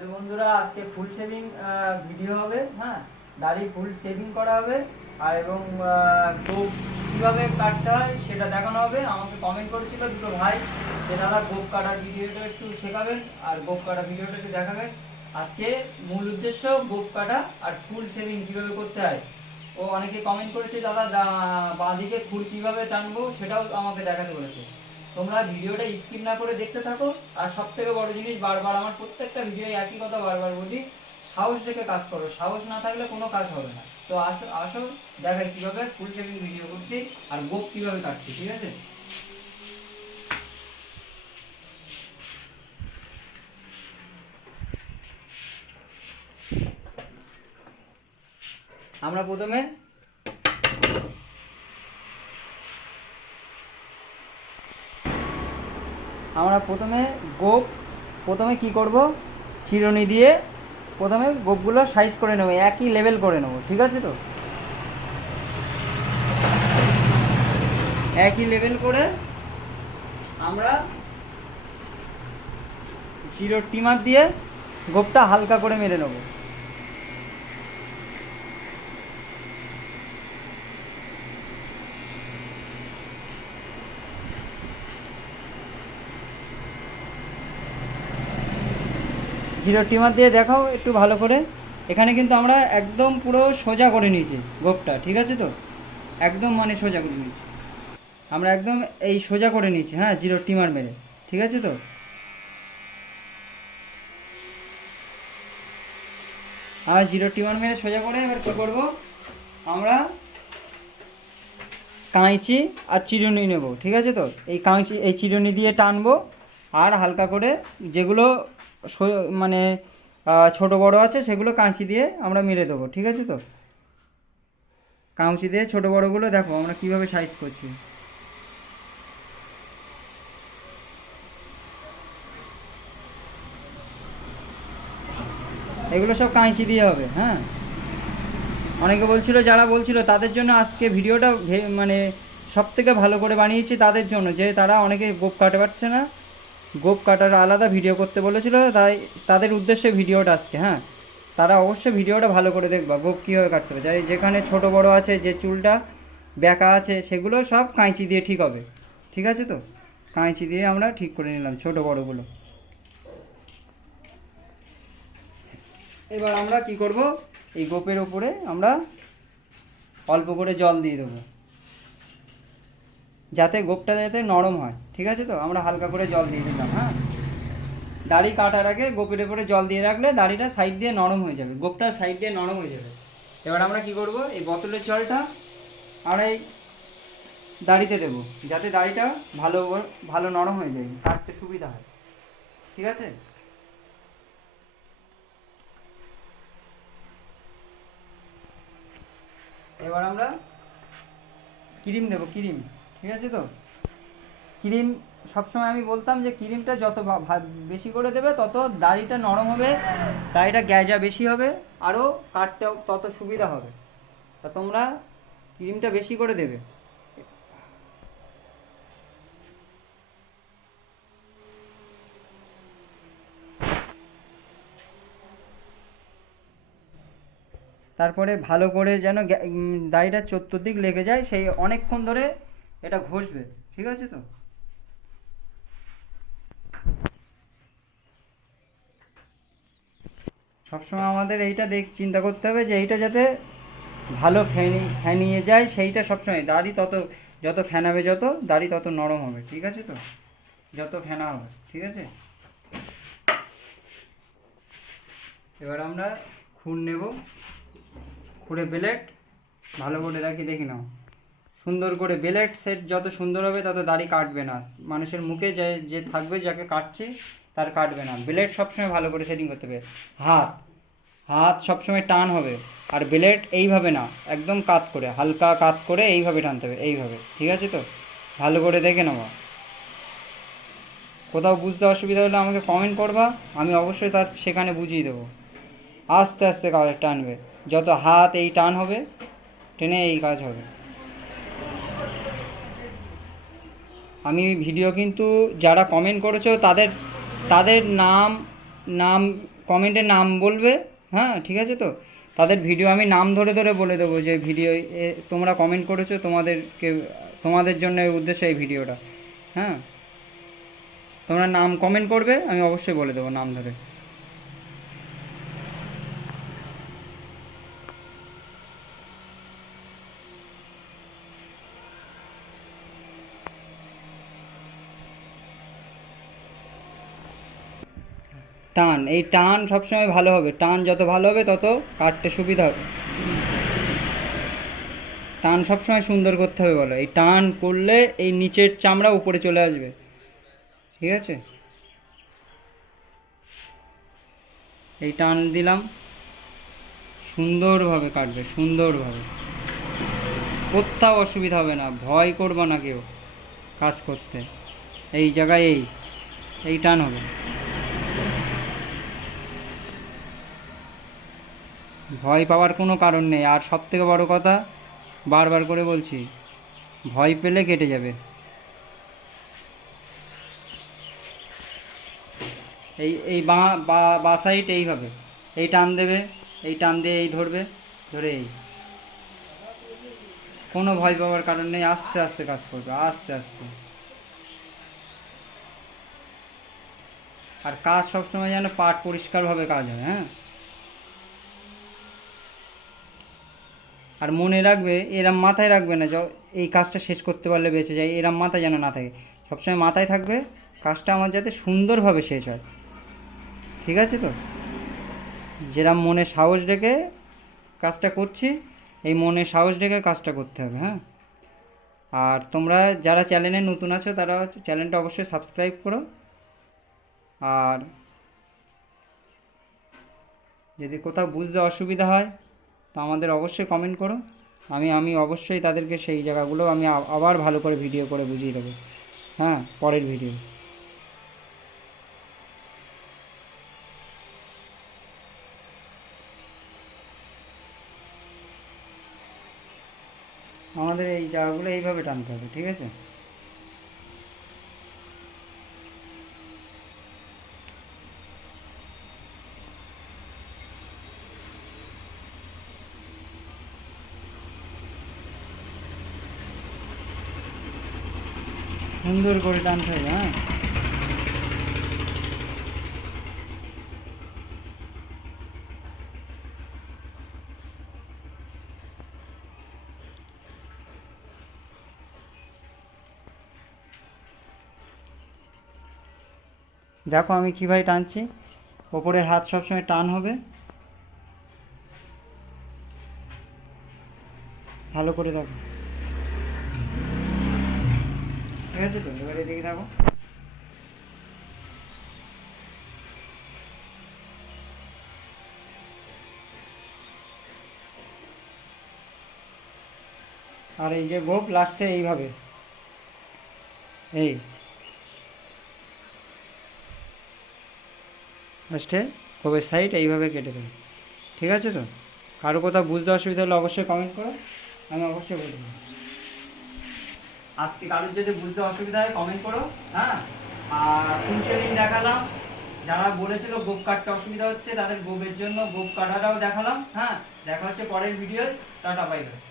Hello বন্ধুরা, আজকে ফুল shaving video হবে। হ্যাঁ, দাড়ি ফুল শেভিং করা হবে আর এবং গোপ কীভাবে কাটতে হয় সেটা দেখানো হবে। আমাকে কমেন্ট করেছিল দুটো ভাই যে দাদা গোপ কাটার ভিডিওটা একটু শেখাবেন আর গোপ কাটার ভিডিওটা একটু দেখাবেন। আজকে মূল উদ্দেশ্য গোপ কাটা আর ফুল শেভিং কীভাবে করতে হয়। ও অনেকে কমেন্ট করেছে দাদা বাঁ দিকে ফুল কীভাবে টানবো সেটাও আমাকে দেখাতে বলেছে। তোমরা ভিডিওটা স্কিপ না করে দেখতে থাকো। আর সব থেকে বড় জিনিস, বারবার আমার প্রত্যেকটা ভিডিও একই কথা বারবার বলি, সাহস রেখে কাজ করো। সাহস না থাকলে কোনো কাজ হবে না। তো আসো আসো দেখাই কীভাবে ফুল শেভিং ভিডিও করছি আর গোপ কীভাবে কাটছি। ঠিক আছে, আমরা প্রথমে গোপ প্রথমে কি করব, চিরুনি দিয়ে প্রথমে গোপগুলো সাইজ করে নেবো, একই লেভেল করে নেবো। ঠিক আছে, তো একই লেভেল করে আমরা জিরো টিমার দিয়ে গোপটা হালকা করে মেরে নেবো। জিরো টিমার দিয়ে দেখাও একটু ভালো করে। এখানে কিন্তু আমরা একদম পুরো সোজা করে নিয়েছি গোপটা। ঠিক আছে, তো একদম মানে সোজা করে নিয়েছি আমরা, একদম এই সোজা করে নিয়েছি। হ্যাঁ, জিরো টিমার মেরে। ঠিক আছে, তো আর জিরো টিমার মেরে সোজা করে এবার কী করবো, আমরা কাঁচি আর চিরুনি নেব। ঠিক আছে, তো এই কাঁচি এই চিরুনি দিয়ে টানবো আর হালকা করে যেগুলো মানে ছোট বড় আছে সেগুলো কাঁচি দিয়ে আমরা মেরে দেবো। ঠিক আছে, তো কাঁচি দিয়ে ছোট বড়গুলো দেখো আমরা কিভাবে সাইজ করছি। এগুলো সব কাঁচি দিয়ে হবে। হ্যাঁ, অনেকে বলছিল, যারা বলছিল তাদের জন্য আজকে ভিডিওটা মানে সব থেকে ভালো করে বানিয়েছি তাদের জন্য, যে তারা অনেকে গোপ কাটতে পারছে না, গোপ কাটার আলাদা ভিডিও করতে বলেছিল, তাই তাদের উদ্দেশ্যে ভিডিওটা আজকে। হ্যাঁ, তারা অবশ্যই ভিডিওটা ভালো করে দেখবা, গোপ কীভাবে কাটতে হবে। যাই যেখানে ছোট বড় আছে, যে চুলটা ব্যাকা আছে, সেগুলো সব কাঁচি দিয়ে ঠিক হবে। ঠিক আছে, তো কাঁচি দিয়ে আমরা ঠিক করে নিলাম ছোট বড়গুলো। এবার আমরা কি করব, এই গোপের ওপরে আমরা অল্প করে জল দিয়ে দেবো, যাতে গোপটা যাতে নরম হয়। ঠিক আছে, তো আমরা হালকা করে জল দিয়ে দিলাম। হ্যাঁ, দাড়ি কাটার আগে গোপের উপরে জল দিয়ে রাখলে দাড়িটা সাইড দিয়ে নরম হয়ে যাবে, গোপটা সাইড দিয়ে নরম হয়ে যাবে। এবার আমরা কি করব, এই বোতলের জলটা আমরা এই দাড়িতে দেবো, যাতে দাড়িটা ভালো ভালো নরম হয়ে যায়, কাটতে সুবিধা হয়। ঠিক আছে, এবার আমরা ক্রিম দেবো, ক্রিম। ঠিক আছে, তো ক্রিম সবসময় আমি বলতাম যে ক্রিমটা যত বেশি করে দেবে তত দাড়িটা নরম হবে, দাড়িটা গ্যাজা বেশি হবে, আরও কাটতেও তত সুবিধা হবে। তা তোমরা ক্রিমটা বেশি করে দেবে। তারপরে ভালো করে যেন দাড়িটা চতুর্দিক লেগে যায়, সেই অনেকক্ষণ ধরে এটা ঘষবে। ঠিক আছে, তো সবসময় আমাদের এইটা চিন্তা করতে হবে যে এইটা যাতে ভালো ফেনিয়ে যায়, সেইটা সবসময়। দাড়ি তত যত ফেনাবে, যত দাড়ি তত নরম হবে। ঠিক আছে, তো যত ফেনা হবে। ঠিক আছে, এবার আমরা খুর নেব, খুঁড়ে ব্লেড ভালো করে দেখি নাও, সুন্দর করে ব্লেড সেট যত সুন্দর হবে তত দাড়ি কাটবে না, মানুষের মুখে যে যে থাকবে যাকে কাটছে তার কাটবে না। ব্লেড সবসময় ভালো করে সেটিং করতে হবে। হাত হাত সবসময় টান হবে, আর ব্লেড এইভাবে না, একদম কাত করে, হালকা কাত করে এইভাবে টানতে হবে, এইভাবে। ঠিক আছে, তো ভালো করে দেখে নেওয়া। কোথাও বুঝতে অসুবিধা হলে আমাকে কমেন্ট করবা, আমি অবশ্যই তার সেখানে বুঝিয়ে দেবো। আস্তে আস্তে কাজ টানবে, যত হাত এই টান হবে, টেনে এই কাজ হবে। আমি ভিডিও কিন্তু যারা কমেন্ট করেছো তাদের তাদের নাম নাম কমেন্টে নাম বলবে, হ্যাঁ ঠিক আছে তো, তাদের ভিডিও আমি নাম ধরে ধরে বলে দেবো যে ভিডিও তোমরা কমেন্ট করেছো, তোমাদের জন্য এই উদ্দেশ্যে এই ভিডিওটা, হ্যাঁ তোমরা নাম কমেন্ট করবে, আমি অবশ্যই বলে দেবো নাম ধরে। টান, এই টান সবসময় ভালো হবে, টান যত ভালো হবে তত কাটতে সুবিধা হবে। টান সবসময় সুন্দর করতে হবে বলো, এই টান করলে এই নিচের চামড়া উপরে চলে আসবে, ঠিক আছে। এই টান দিলাম, সুন্দরভাবে কাটবে, সুন্দরভাবে, কোথাও অসুবিধা হবে না, ভয় করবে না কেউ কাজ করতে। এই জায়গায় এই টান হবে, ভয় পাওয়ার কোনো কারণ নেই। আর সব থেকে বড় কথা, বারবার করে বলছি, ভয় পেলে কেটে যাবে। এই বা সাইড এইভাবে এই টান দেবে, এই টান দিয়ে এই ধরবে, ধরে এই, কোনো ভয় পাওয়ার কারণ নেই, আস্তে আস্তে কাজ করবে, আস্তে আস্তে। আর কাজ সবসময় যেন পাট পরিষ্কারভাবে কাজ হয়, হ্যাঁ। আর মনে রাখবে, এরম মাথায় রাখবে না এই কাজটা শেষ করতে পারলে বেঁচে যায়, এরম মাথায় যেন না থাকে, সবসময় মাথায় থাকবে কাজটা আমার যাতে সুন্দরভাবে শেষ হয়, ঠিক আছে তো। যেরম মনে সাহস রেখে কাজটা করছি, এই মনে সাহস রেখে কাজটা করতে হবে, হ্যাঁ। আর তোমরা যারা চ্যানেলে নতুন আছো তারা চ্যানেলটা অবশ্যই সাবস্ক্রাইব করো। আর যদি কোথাও বুঝতে অসুবিধা হয় তো আমাদের অবশ্যই কমেন্ট করো, আমি অবশ্যই তাদেরকে সেই জায়গাগুলো আমি আবার ভালো করে ভিডিও করে বুঝিয়ে দেবো, হ্যাঁ পরের ভিডিও। আমাদের এই জায়গাগুলো এইভাবে টানতে হবে, ঠিক আছে। সুন্দর করে টানতে হবে, হ্যাঁ। দেখো আমি কীভাবে টানছি, ওপরের হাত সবসময় টান হবে, ভালো করে দেখো, ঠিক আছে তো। এবারে দেখে থাকো, আর এই যে গোপ লাস্টে এইভাবে, এই লাস্টে গোপের সাইড এইভাবে কেটে দেবে, ঠিক আছে তো। কারো কোথাও বুঝতে অসুবিধা হলে অবশ্যই কমেন্ট করো, আমি অবশ্যই বলে দেবো। আজকে কারোর যদি বুঝতে অসুবিধা হয় কমেন্ট করো, হ্যাঁ। আর ফুল শেডিং দেখালাম, যারা বলেছিল গোপ কাটতে অসুবিধা হচ্ছে তাদের গোপের জন্য গোপ কাটাটাও দেখালাম, হ্যাঁ। দেখা হচ্ছে পরের ভিডিও, টাটা বাই বাই।